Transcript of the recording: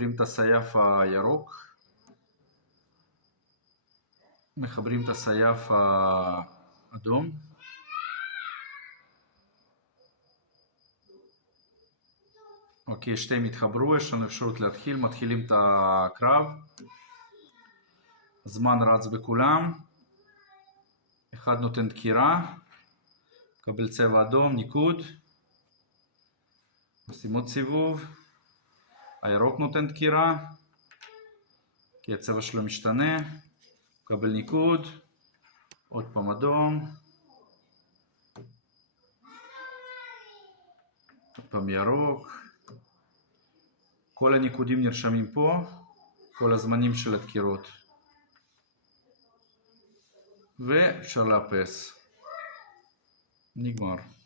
מחברים את הסייף הירוק, מחברים את הסייף האדום, אוקיי, שתיהם התחברו, יש לנו אפשרות להתחיל, מתחילים את הקרב, הזמן רץ בכולם, אחד נותן דקירה, קבל צבע אדום, ניקוד, עושים עוד סיבוב, הירוק נותן דקירה, כי הצבע שלו משתנה, קבל ניקוד, עוד פעם אדום, עוד פעם ירוק, כל הניקודים נרשמים פה, כל הזמנים של הדקירות, ואפשר לאפס, נגמר.